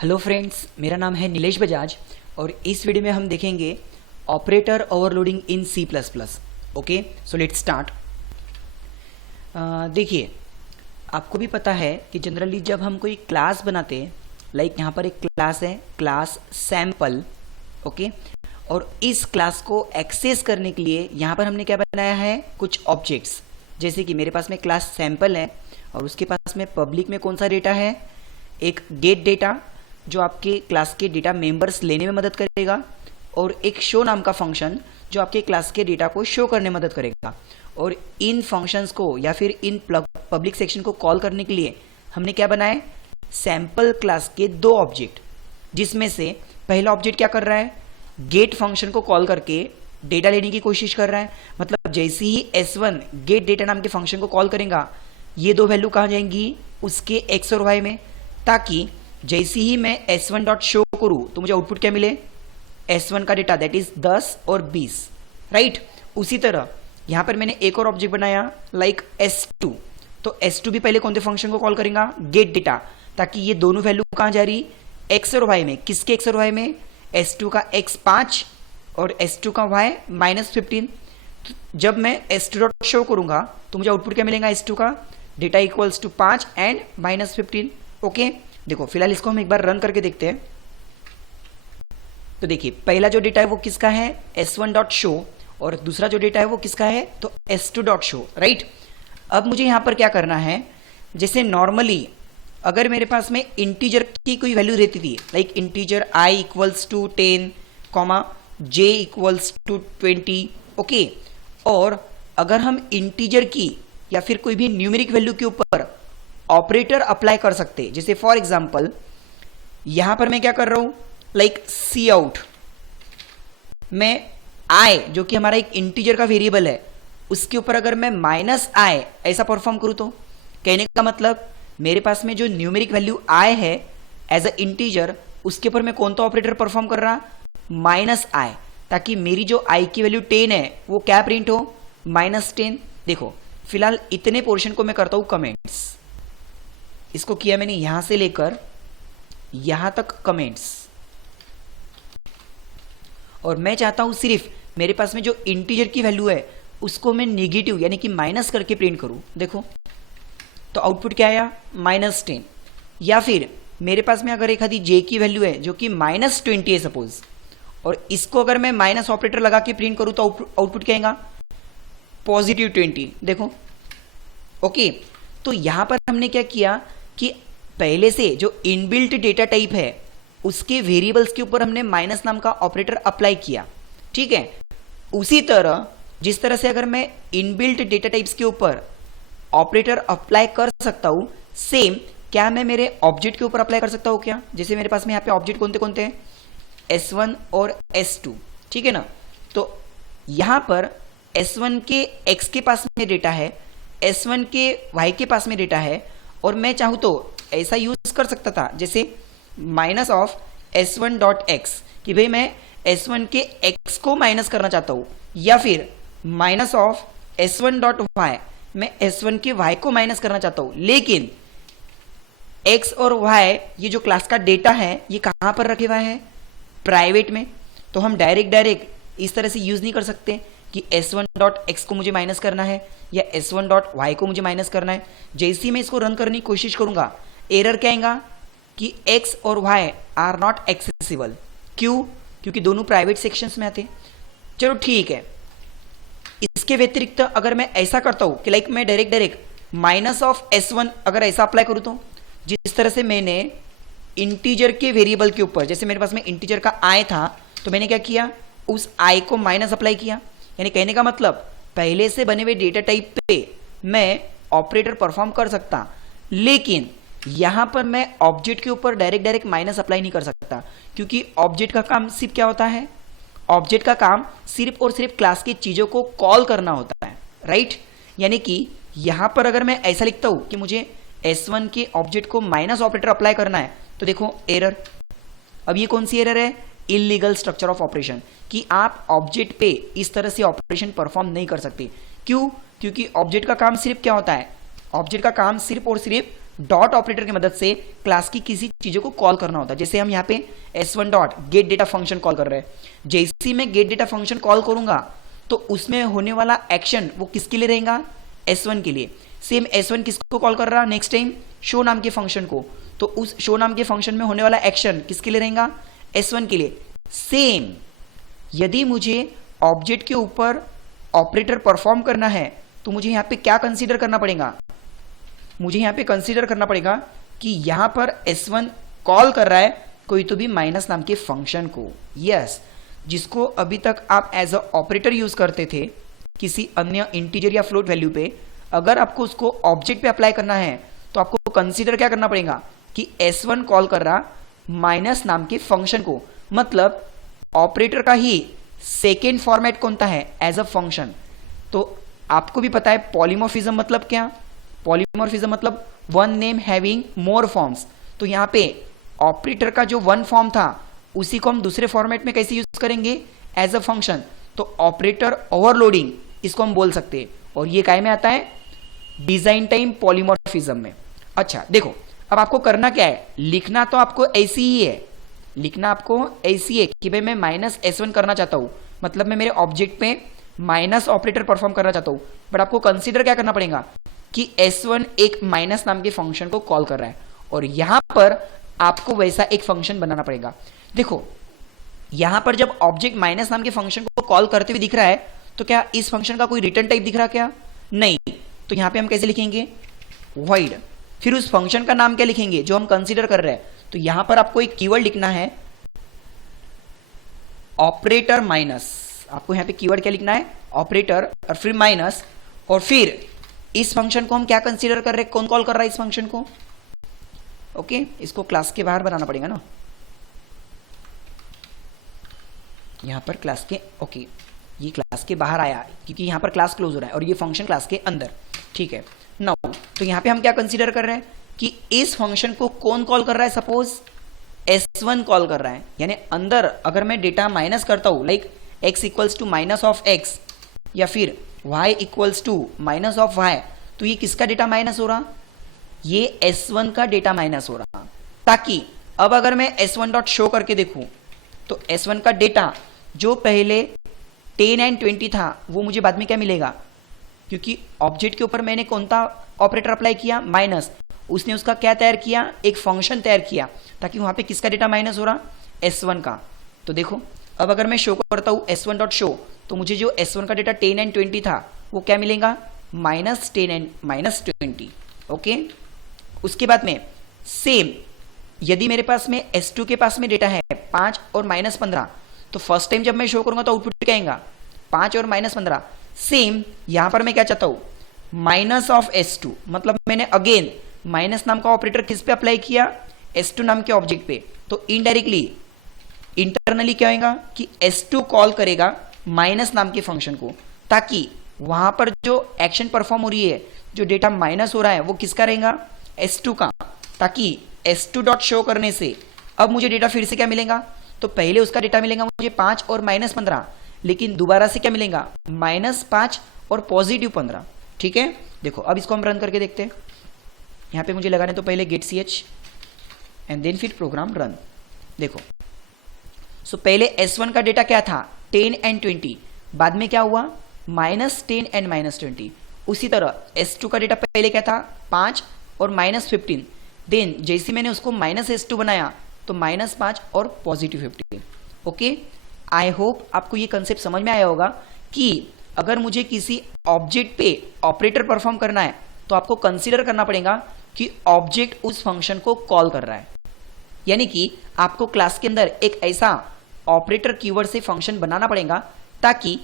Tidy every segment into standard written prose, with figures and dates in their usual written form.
Hello friends, मेरा नाम है नीलेश बजाज और इस वीडियो में हम देखेंगे operator overloading in C plus plus. Okay, so let's start. देखिए, आपको भी पता है कि जनरली जब हम कोई क्लास बनाते हैं, लाइक यहाँ पर एक क्लास है, क्लास सैम्पल। ओके, और इस क्लास को एक्सेस करने के लिए यहाँ पर हमने क्या बनाया है, कुछ ऑब्जेक्ट्स। जैसे कि मेरे पास में क्लास सैम्पल है और उसके पास में पब्लिक में कौन सा डेटा है, एक गेट डेटा जो आपके क्लास के डेटा मेंबर्स लेने में मदद करेगा, और एक शो नाम का फंक्शन जो आपके क्लास के डेटा को शो करने में मदद करेगा। और इन फंक्शंस को या फिर इन पब्लिक सेक्शन को कॉल करने के लिए हमने क्या बनाए, सैम्पल क्लास के दो ऑब्जेक्ट, जिसमें से पहला ऑब्जेक्ट क्या कर रहा है, गेट फंक्शन को कॉल करके डेटा लेने की कोशिश कर रहा है। मतलब जैसे ही S1 गेट डेटा नाम के फंक्शन को कॉल करेगा, ये दो वैल्यू कहाँ जाएंगी, उसके x और y में, ताकि जैसे ही मैं S1 डॉट शो करूं तो मुझे आउटपुट क्या मिले, S1 का डेटा दैट इज 10 और 20, राइट। उसी तरह यहां पर मैंने एक और ऑब्जेक्ट बनाया लाइक S2। तो S2 भी पहले कौन से फंक्शन को कॉल करेगा, गेट डेटा, ताकि ये दोनों वैल्यू कहां जा रही, x और y में। किसके x और y में, S2 का x 5 और S2 का y -15। जब मैं S2 डॉट शो करूंगा तो मुझे आउटपुट क्या मिलेगा, S2 का data equals to 5 and -15। Okay, देखो फिलहाल इसको हम एक बार रन करके देखते हैं। तो देखिए, पहला जो डेटा है वो किसका है, S1 डॉट शो, और दूसरा जो डेटा है वो किसका है, तो S2 डॉट शो, राइट। अब मुझे यहां पर क्या करना है, जैसे नॉर्मली अगर मेरे पास में इंटीजर की कोई वैल्यू रहती थी, like integer i equals to 10, j equals to 20, okay, और अगर हम इंटीजर की या फिर कोई भी न्यूमेरिक वैल्यू के ऊपर ऑपरेटर अप्लाई कर सकते, जैसे फॉर एग्जांपल यहां पर मैं क्या कर रहा हूं, लाइक सी आउट में i जो कि हमारा एक इंटीजर का वेरिएबल है, उसके ऊपर अगर मैं -i ऐसा परफॉर्म करूं, तो कहने का मतलब मेरे पास में जो न्यूमेरिक वैल्यू i है एज अ इंटीजर, उसके ऊपर मैं कौन सा ऑपरेटर परफॉर्म कर रहा, -i, ताकि मेरी जो i की वैल्यू 10 है वो क्या प्रिंट हो, -10। देखो फिलहाल इतने पोर्शन को मैं करता हूं कमेंट्स, इसको किया मैंने यहां से लेकर यहां तक कमेंट्स, और मैं चाहता हूं सिर्फ मेरे पास में जो इंटीजर की वैल्यू है उसको मैं नेगेटिव यानी कि माइनस करके प्रिंट करूं। देखो तो आउटपुट क्या आया, -10। या फिर मेरे पास में अगर एक आधी j की वैल्यू है जो कि -20 है सपोज, और इसको अगर मैं माइनस ऑपरेटर लगा के प्रिंट करूं तो आउटपुट क्या आएगा, +20। देखो ओके, तो यहां पर हमने क्या किया कि पहले से जो इनबिल्ट डेटा टाइप है उसके वेरिएबल्स के ऊपर हमने माइनस नाम का ऑपरेटर अप्लाई किया, ठीक है। उसी तरह जिस तरह से अगर मैं इनबिल्ट डेटा टाइप्स के ऊपर ऑपरेटर अप्लाई कर सकता हूं, सेम क्या मैं मेरे ऑब्जेक्ट के ऊपर अप्लाई कर सकता हूं क्या। जैसे मेरे पास में यहाँ पे ऑब्जेक्ट कौन कौन हैं, S1 और S2, ठीक है ना। तो यहां पर S1 के x के पास में डेटा है, S1 के y के पास में डेटा है, और मैं चाहूँ तो ऐसा यूज कर सकता था जैसे -S1 डॉट x, कि भाई मैं S1 के x को माइनस करना चाहता हूँ, या फिर -S1 डॉट y, मैं S1 के y को माइनस करना चाहता हूँ। लेकिन x और y ये जो क्लास का डेटा है ये कहाँ पर रखे हुआ है, प्राइवेट में। तो हम डायरेक्ट इस तरह से यूज नहीं कर सकते कि S1 डॉट x को मुझे माइनस करना है या S1 डॉट y को मुझे माइनस करना है। जैसे ही मैं इसको रन करने की कोशिश करूंगा, एरर क्या आएगा कि x और y आर नॉट एक्सेसिबल। क्यों, क्योंकि दोनों प्राइवेट सेक्शंस में आते। चलो ठीक है, इसके व्यतिरिक्त अगर मैं ऐसा करता हूं कि लाइक मैं डायरेक्ट -S1 अगर ऐसा अप्लाई करूं, तो जिस तरह से मैंने इंटीजर के वेरिएबल के ऊपर, जैसे मेरे पास में इंटीजर का i था, तो मैंने क्या किया, उस i को माइनस अप्लाई किया। यानी कहने का मतलब पहले से बने हुए डेटा टाइप पे मैं ऑपरेटर परफॉर्म कर सकता, लेकिन यहां पर मैं ऑब्जेक्ट के ऊपर डायरेक्ट माइनस अप्लाई नहीं कर सकता, क्योंकि ऑब्जेक्ट का काम सिर्फ क्या होता है, ऑब्जेक्ट का काम सिर्फ और सिर्फ क्लास की चीजों को कॉल करना होता है, राइट। यानी कि यहां पर अगर मैं ऐसा लिखता हूं कि मुझे S1 के ऑब्जेक्ट को माइनस ऑपरेटर अप्लाई करना है, तो देखो एरर। अब ये कौन सी एरर है, इलीगल स्ट्रक्चर ऑफ ऑपरेशन, कि आप ऑब्जेक्ट पे इस तरह से ऑपरेशन परफॉर्म नहीं कर सकते। क्यों, क्योंकि ऑब्जेक्ट का काम सिर्फ क्या होता है, ऑब्जेक्ट का काम सिर्फ और सिर्फ डॉट ऑपरेटर की मदद से क्लास की किसी चीजों को कॉल करना होता है। जैसे हम यहाँ पे s1 dot gate data function call कर रहे हैं। जैसे ही मैं गेट डेटा फंक्शन कॉल करूंगा तो उसमें होने वाला एक्शन वो किसके लिए रहेगा, s1 के लिए। सेम s1 किसको कॉल कर रहा, नेक्स्ट टाइम शो नाम के फंक्शन को, तो उस शो नाम के फंक्शन में होने वाला एक्शन किसके लिए रहेगा, s1 के लिए। सेम यदि मुझे ऑब्जेक्ट के ऊपर ऑपरेटर परफॉर्म करना है तो मुझे यहां पे क्या कंसीडर करना पड़ेगा, मुझे यहां पे कंसीडर करना पड़ेगा कि यहां पर s1 कॉल कर रहा है कोई तो भी माइनस नाम के फंक्शन को। यस, जिसको अभी तक आप एज अ ऑपरेटर यूज करते थे किसी अन्य इंटीजर या फ्लोट वैल्यू पे, अगर आपको उसको ऑब्जेक्ट पे अप्लाई करना है तो आपको कंसीडर क्या करना पड़ेगा कि s1 कॉल कर रहा माइनस नाम के फंक्शन को। मतलब ऑपरेटर का ही सेकेंड फॉर्मेट कौन सा है, एज अ फंक्शन। तो आपको भी पता है पॉलीमॉर्फिज्म मतलब क्या, पॉलीमॉर्फिज्म मतलब one name having more forms. तो यहां पे ऑपरेटर का जो वन फॉर्म था उसी को हम दूसरे फॉर्मेट में कैसे यूज करेंगे, एज अ फंक्शन। तो ऑपरेटर ओवरलोडिंग इसको हम बोल सकते हैं, और ये काय में आता है, डिजाइन टाइम पॉलीमॉर्फिज्म में। अच्छा देखो, अब आपको करना क्या है, लिखना तो आपको ऐसी ही है, लिखना आपको ऐसी है कि भाई मैं माइनस s1 करना चाहता हूं, मतलब मैं मेरे ऑब्जेक्ट पे माइनस ऑपरेटर परफॉर्म करना चाहता हूं। बट आपको कंसीडर क्या करना पड़ेगा कि s1 एक माइनस नाम के फंक्शन को कॉल कर रहा है, और यहां पर आपको वैसा एक फंक्शन बनाना पड़ेगा। देखो यहां पर जब ऑब्जेक्ट माइनस नाम के फंक्शन को कॉल करते हुए दिख रहा है तो क्या इस फंक्शन का कोई रिटर्न टाइप दिख रहा क्या, नहीं। तो यहां पे हम कैसे लिखेंगे, void, फिर उस फंक्शन का नाम क्या लिखेंगे जो हम कंसीडर कर रहे हैं। तो यहां पर आपको एक कीवर्ड लिखना है ऑपरेटर माइनस, आपको यहां पे कीवर्ड क्या लिखना है, ऑपरेटर, और फिर माइनस, और फिर इस फंक्शन को हम क्या कंसीडर कर रहे हैं, कौन कॉल कर रहा है इस फंक्शन को। ओके, इसको क्लास के बाहर बनाना पड़ेगा ना, यहां पर क्लास के, ओके ये क्लास के बाहर आया क्योंकि यहां पर क्लास क्लोज हो रहा है और ये फंक्शन क्लास के अंदर, ठीक है। नाउ तो यहां पे हम क्या कंसीडर कर रहे हैं कि इस फंक्शन को कौन कॉल कर रहा है, सपोज s1 कॉल कर रहा है, यानी अंदर अगर मैं डेटा माइनस करता हूं, like x equals to minus of x या फिर y equals to minus of y, तो ये किसका डेटा माइनस हो रहा, ये s1 का डेटा माइनस हो रहा। ताकि अब अगर मैं s1 डॉट शो करके देखूं तो s1 का डेटा जो पहले 10 एंड 20 था वो मुझे बाद में क्या मिलेगा, क्योंकि ऑब्जेक्ट के ऊपर मैंने कौन सा ऑपरेटर अप्लाई किया, माइनस, उसने उसका क्या तैयार किया, एक फंक्शन तैयार किया, ताकि वहां पे किसका डेटा माइनस हो रहा, s1 का। तो देखो अब अगर मैं शो करता हूं s1 डॉट शो, तो मुझे जो s1 का डेटा 10 एंड 20 था वो क्या मिलेगा, माइनस 10 एंड माइनस 20। ओके, उसके बाद में सेम यदि मेरे पास में s2 के पास में डेटा है 5 और माइनस 15, तो फर्स्ट टाइम जब मैं शो करूंगा तो आउटपुट क्या आएगा, 5 और माइनस 15। सेम यहां पर मैं क्या चाहता हूं, माइनस ऑफ s2, मतलब मैंने अगेन माइनस नाम का ऑपरेटर किस पे अप्लाई किया, s2 नाम के ऑब्जेक्ट पे। तो इनडायरेक्टली इंटरनली क्या होगा कि s2 कॉल करेगा माइनस नाम के फंक्शन को, ताकि वहां पर जो एक्शन परफॉर्म हो रही है, जो डेटा माइनस हो रहा है वो किसका रहेगा, s2 का। ताकि s2 डॉट शो करने से अब मुझे डेटा फिर से क्या मिलेगा, तो पहले उसका डेटा मिलेगा मुझे 5 और माइनस 15, लेकिन दोबारा से क्या मिलेगा, माइनस 5 और पॉजिटिव 15। ठीक है, देखो अब इसको हम रन करके देखते हैं। यहां पे मुझे लगाने तो पहले गेट ch एंड देन फिर प्रोग्राम रन। देखो सो पहले s1 का डेटा क्या था, 10 एंड 20, बाद में क्या हुआ, माइनस 10 एंड माइनस 20। उसी तरह s2 का डेटा पहले क्या था, 5 और माइनस 15, देन जैसे मैंने उसको माइनस s2 बनाया तो माइनस 5 और पॉजिटिव 15। ओके, आई होप आपको ये कंसेप्ट समझ में आया होगा कि अगर मुझे किसी ऑब्जेक्ट पे ऑपरेटर परफॉर्म करना है तो आपको कंसीडर करना पड़ेगा कि ऑब्जेक्ट उस फंक्शन को कॉल कर रहा है, यानी कि आपको क्लास के अंदर एक ऐसा ऑपरेटर कीवर्ड से फंक्शन बनाना पड़ेगा ताकि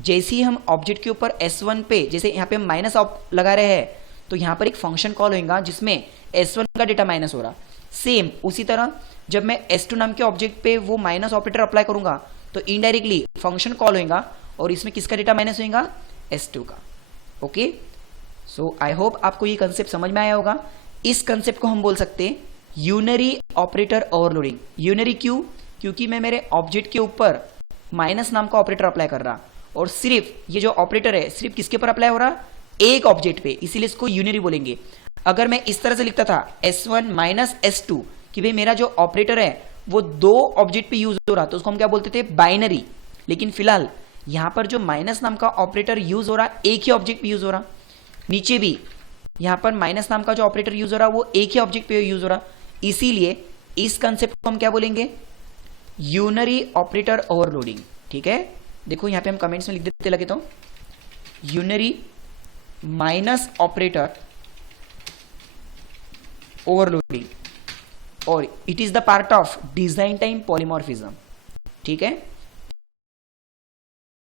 जैसे ही हम ऑब्जेक्ट के ऊपर s1 पे, जैसे यहाँ पे हम माइनस लगा रहे हैं, तो यहाँ पर एक फंक्शन कॉल होगा जिसमें s1 का डेटा माइनस हो रहा। सेम उसी तरह जब मैं s2 नाम के ऑब्जेक्ट पे वो माइनस ऑपरेटर अप्लाई करूंगा तो इनडायरेक्टली फंक्शन कॉल होगा और इसमें किसका डेटा माइनस होगा, s2 का। ओके, सो आई होप आपको ये कंसेप्ट समझ में आया होगा। इस कंसेप्ट को हम बोल सकते हैं यूनरी ऑपरेटर ओवरलोडिंग। यूनरी क्यों, क्योंकि मैं मेरे ऑब्जेक्ट के ऊपर माइनस नाम का ऑपरेटर अप्लाई कर रहा, और सिर्फ ये जो ऑपरेटर है सिर्फ किसके ऊपर अप्लाई हो रहा, एक ऑब्जेक्ट पे, इसीलिए इसको यूनरी बोलेंगे। अगर मैं इस तरह से लिखता था S1 माइनस S2 कि भाई मेरा जो ऑपरेटर है वो दो ऑब्जेक्ट पे यूज हो रहा, तो उसको हम क्या बोलते थे, बाइनरी। लेकिन फिलहाल यहां पर जो माइनस नाम का ऑपरेटर यूज हो रहा, एक ही ऑब्जेक्ट पे यूज हो रहा। नीचे भी यहां पर माइनस नाम का जो ऑपरेटर यूज हो रहा वो एक ही ऑब्जेक्ट पे यूज हो रहा। इसीलिए इस कंसेप्ट को हम क्या बोलेंगे, यूनरी ऑपरेटर ओवरलोडिंग। ठीक है, देखो यहां पे हम कमेंट्स में लिख देते लगे तो यूनरी माइनस ऑपरेटर ओवरलोडिंग और it is the part of design time polymorphism. ठीक है,